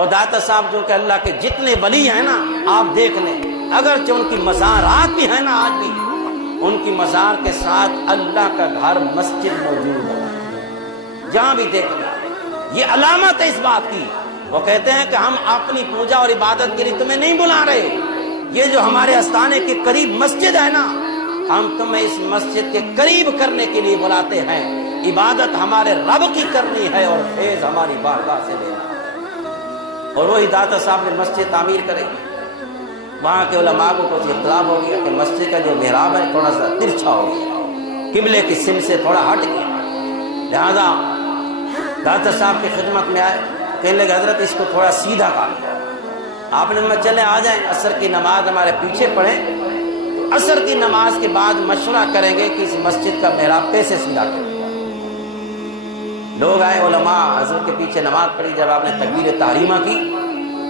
اور داتا صاحب جو کہ اللہ کے جتنے ولی ہیں نا آپ دیکھ لیں، اگرچہ ان کی مزارات بھی ہیں نا آج بھی، ان کی مزار کے ساتھ اللہ کا گھر مسجد موجود ہے جہاں بھی دیکھ لیں۔ یہ علامت ہے اس بات کی۔ وہ کہتے ہیں کہ ہم اپنی پوجا اور عبادت کے لیے تمہیں نہیں بلا رہے، یہ جو ہمارے استانے کے قریب مسجد ہے نا، ہم تمہیں اس مسجد کے قریب کرنے کے لیے بلاتے ہیں۔ عبادت ہمارے رب کی کرنی ہے اور فیض ہماری بارگاہ سے لینا ہے۔ اور وہی داتا صاحب نے مسجد تعمیر کرے، وہاں کے علماء کو کچھ اختلاف ہو گیا کہ مسجد کا جو محراب ہے تھوڑا سا ترچھا ہو گیا، قبلے کی سمت سے تھوڑا ہٹ گیا، لہذا داتا صاحب کی خدمت میں آئے، کہنے لگے حضرت اس کو تھوڑا سیدھا کر دیں۔ آپ نے چلے آ جائیں، عصر کی نماز ہمارے پیچھے پڑھیں، تو عصر کی نماز کے بعد مشورہ کریں گے کہ اس مسجد کا محراب کیسے سیدھا کریں۔ لوگ آئے، علماء حضرت کے پیچھے نماز پڑھی، جب آپ نے تکبیر تحریمہ کی،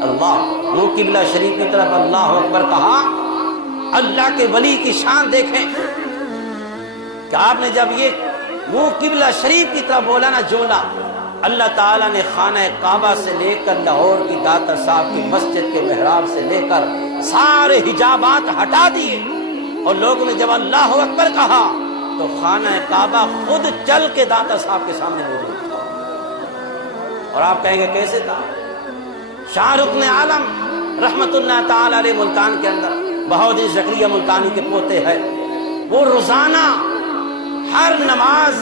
اللہ وہ قبلہ شریف کی طرف اللہ اکبر کہا، اللہ کے ولی کی شان دیکھیں کہ آپ نے جب یہ وہ قبلہ شریف کی طرف بولا نا جولا، اللہ تعالیٰ نے خانہ کعبہ سے لے کر لاہور کی داتا صاحب کی مسجد کے محراب سے لے کر سارے حجابات ہٹا دیے، اور لوگوں نے جب اللہ اکبر کہا تو خانہ کعبہ خود چل کے داتا صاحب کے سامنے موجود تھا۔ اور آپ کہیں گے کیسے تھا؟ شاہ رکن عالم رحمت اللہ تعالی علیہ ملتان کے اندر بہودی زکریا ملتانی کے پوتے ہیں، وہ روزانہ ہر نماز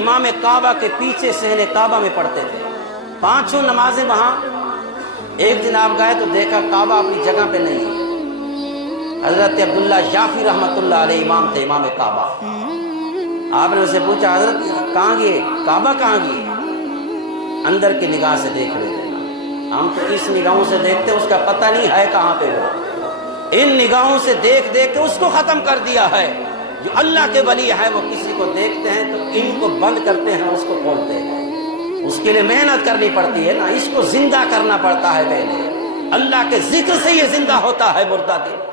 امام کعبہ کے پیچھے صحن کعبہ میں پڑھتے تھے، پانچوں نمازیں وہاں۔ ایک دن آپ گئے تو دیکھا کعبہ اپنی جگہ پہ نہیں ہے۔ حضرت عبداللہ شافی رحمت اللہ علیہ امام تھے، امام کعبہ۔ آپ نے اسے پوچھا حضرت کہاں گئے، کعبہ کہاں گئے؟ اندر کی نگاہ سے دیکھ رہے تھے، ہم تو اس نگاہوں سے دیکھتے اس کا پتہ نہیں ہے کہاں پہ وہ، ان نگاہوں سے دیکھ دیکھ کے اس کو ختم کر دیا ہے۔ جو اللہ کے ولی ہے وہ کسی کو دیکھتے ہیں تو ان کو بند کرتے ہیں، اس کو کھولتے ہیں، اس کے لیے محنت کرنی پڑتی ہے نا، اس کو زندہ کرنا پڑتا ہے پہلے، اللہ کے ذکر سے یہ زندہ ہوتا ہے مردہ دل۔